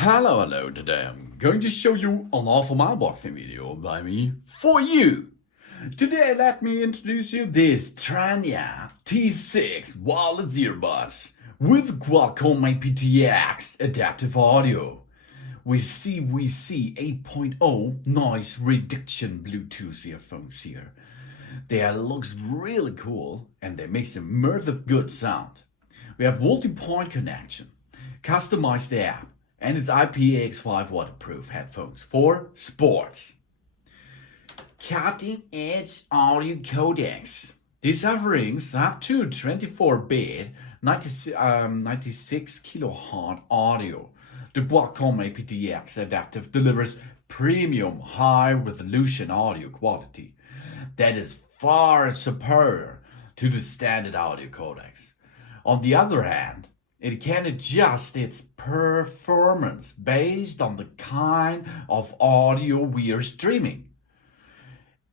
Hello, today I'm going to show you an awesome unboxing video by me for you. Today let me introduce you this Tranya T6 Wireless Earbuds with Qualcomm aptX adaptive audio with CVC 8.0 noise reduction Bluetooth earphones here. They looks really cool and they make some immersive good sound. We have multi-point connection, customized app, and it's IPX5 waterproof headphones for sports. Cutting edge audio codecs. These offerings have two 24-bit 96 kilohertz audio. The Qualcomm aptX adaptive delivers premium high-resolution audio quality that is far superior to the standard audio codecs. On the other hand, it can adjust its performance based on the kind of audio we are streaming.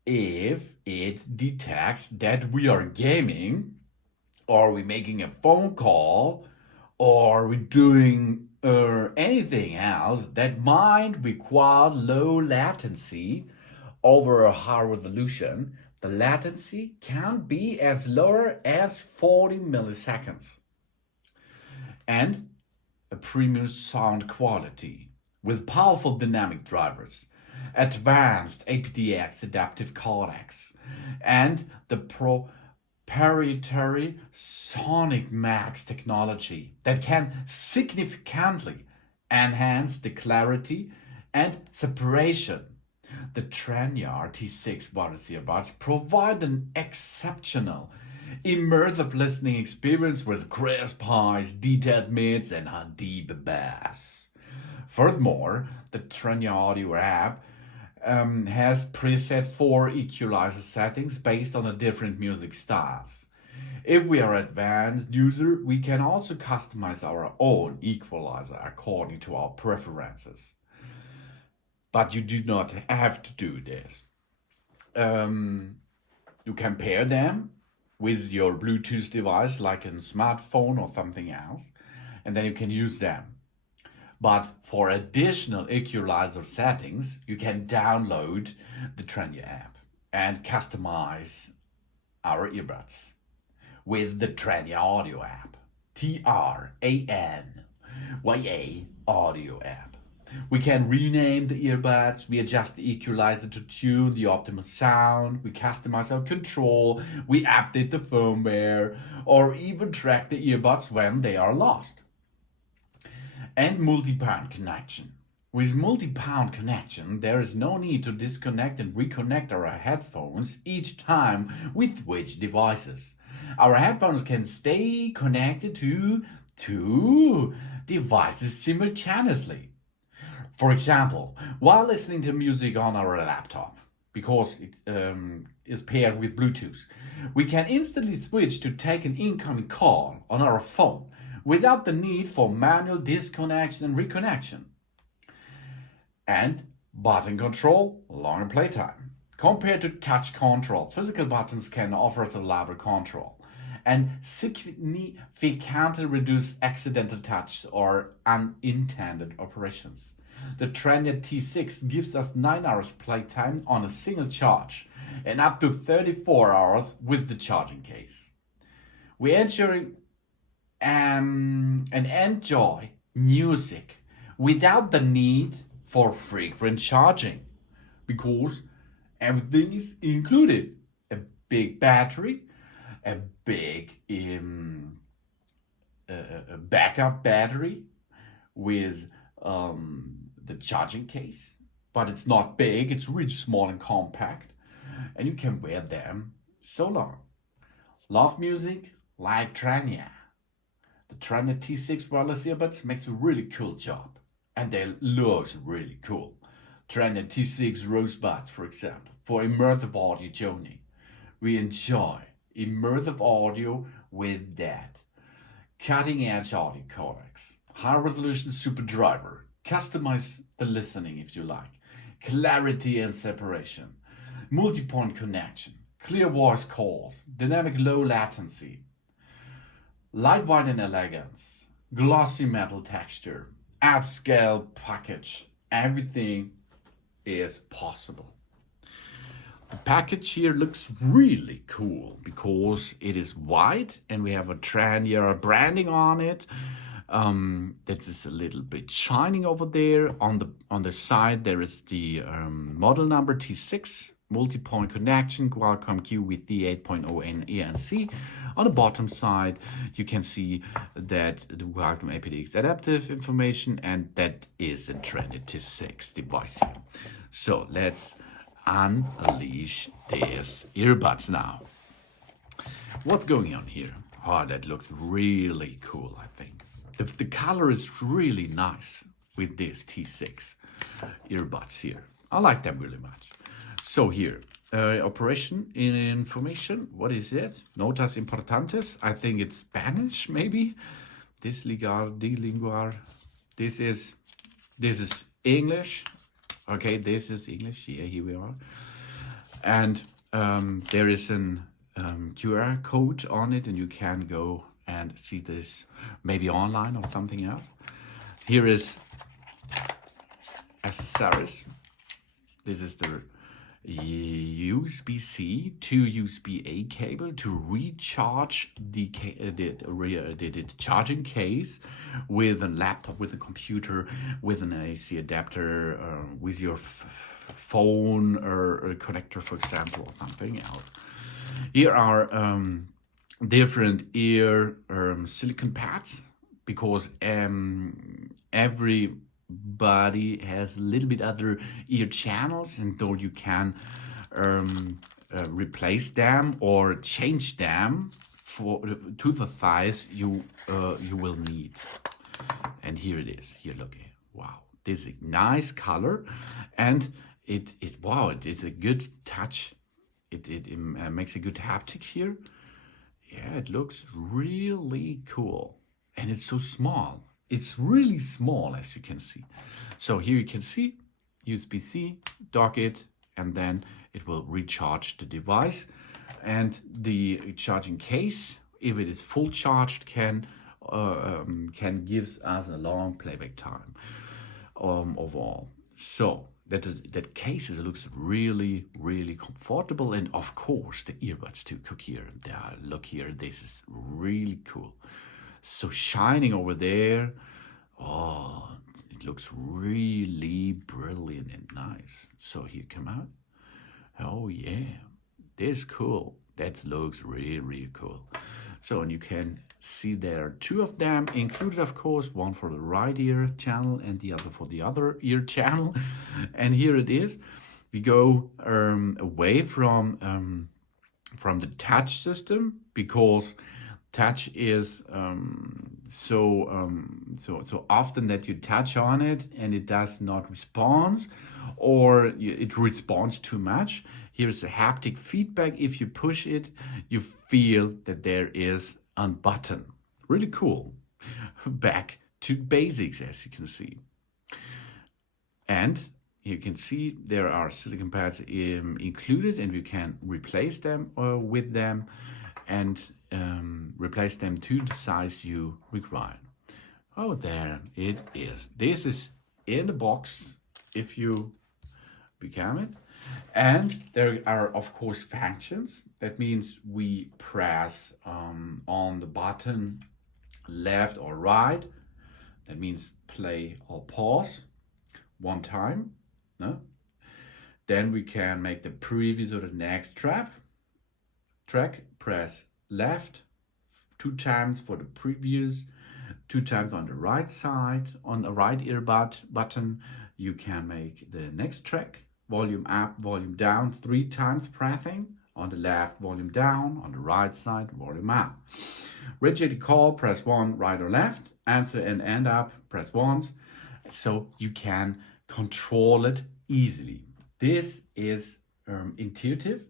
If it detects that we are gaming, or we're making a phone call, or we're doing anything else that might require low latency, over a high resolution, the latency can be as low as 40 milliseconds. And a premium sound quality with powerful dynamic drivers, advanced aptX adaptive codecs, and the proprietary SonicMax technology that can significantly enhance the clarity and separation. The Tranya T6 Wireless Earbuds provide an exceptional immersive listening experience with crisp highs, detailed mids, and a deep bass. Furthermore, the Tranya Audio app has preset 4 equalizer settings based on the different music styles. If we are an advanced user, we can also customize our own equalizer according to our preferences. But you do not have to do this. You can pair them with your Bluetooth device like a smartphone or something else, and then you can use them. But for additional equalizer settings, you can download the Tranya app and customize our earbuds with the Tranya Audio app. TRANYA Audio app. We can rename the earbuds, we adjust the equalizer to tune the optimal sound, we customize our control, we update the firmware, or even track the earbuds when they are lost. And multi-point connection. With multi-point connection, there is no need to disconnect and reconnect our headphones each time we switch devices. Our headphones can stay connected to 2 devices simultaneously. For example, while listening to music on our laptop, because it is paired with Bluetooth, we can instantly switch to take an incoming call on our phone without the need for manual disconnection and reconnection. And button control, longer playtime. Compared to touch control, physical buttons can offer us a louder control and significantly reduce accidental touch or unintended operations. The Tranya T6 gives us 9 hours playtime on a single charge and up to 34 hours with the charging case. We enjoy music without the need for frequent charging because everything is included. A big battery, a big backup battery with the charging case, but it's not big, it's really small and compact, and you can wear them so long. Love music? Like Tranya. The Tranya T6 Wireless Earbuds makes a really cool job, and they look really cool. Tranya T6 Rosebuds, for example, for immersive audio journey. We enjoy immersive audio with that. Cutting edge audio codecs, high resolution super driver, customize the listening if you like, clarity and separation, multi-point connection, clear voice calls, dynamic low latency, lightweight and elegance, glossy metal texture, upscale package. Everything is possible. The package here looks really cool because it is white and we have a Tranya branding on it. That is a little bit shining over there. On the side there is the model number T6 multipoint connection, Qualcomm QVC 8.0 and ANC. On the bottom side you can see that the Qualcomm aptX adaptive information, and that is a TRANYA T6 device here. So let's unleash these earbuds now. What's going on here? Oh, that looks really cool, I think. The color is really nice with these T6 earbuds here. I like them really much. So here, operation information. What is it? Notas importantes. I think it's Spanish, maybe. Desligar, delinguar. This is English. Okay, this is English. Yeah, here we are. And there is an QR code on it, and you can go and see this maybe online or something else. Here is accessories. This is the USB-C to USB-A cable to recharge the charging case with a laptop, with a computer, with an AC adapter, with your phone or a connector, for example, or something else. Here are different ear silicon pads, because everybody has a little bit other ear channels, and though you can replace them or change them to the size you will need. And here it is. Here, look. Wow, this is a nice color, and it is a good touch. It makes a good haptic here. Yeah, it looks really cool, and it's so small. It's really small, as you can see. So here you can see USB-C, dock it, and then it will recharge the device. And the charging case, if it is full charged, can give us a long playback time overall. So that case looks really, really comfortable. And of course the earbuds too. Look here, this is really cool. So shining over there. Oh, it looks really brilliant and nice. So here come out. Oh yeah, this is cool. That looks really, really cool. So, and you can see there are two of them included, of course, one for the right ear channel and the other for the other ear channel. And here it is. We go away from the touch system, because touch is so often that you touch on it and it does not respond, or it responds too much. Here's the haptic feedback. If you push it, you feel that there is a button. Really cool. Back to basics, as you can see. And you can see there are silicon pads included, and you can replace them with them, and replace them to the size you require. Oh, there it is. This is in the box if you become it. And there are, of course, functions. That means we press on the button left or right. That means play or pause one time. No? Then we can make the previous or the next track. Press left 2 times for the previous, 2 times on the right side. On the right earbud button, you can make the next track. Volume up, volume down 3 times pressing. On the left, volume down. On the right side, volume up. Ready call, press 1, right or left. Answer and end up, press once. So you can control it easily. This is intuitive,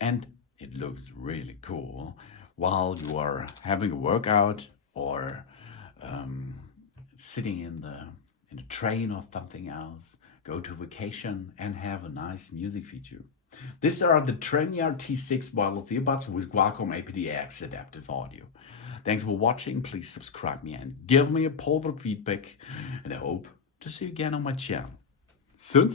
and it looks really cool while you are having a workout or sitting in the train or something else, go to vacation and have a nice music feature. These are the TRANYA T6 Wireless Earbuds with Qualcomm aptX adaptive audio. Thanks for watching. Please subscribe me and give me a positive feedback. And I hope to see you again on my channel. Soon.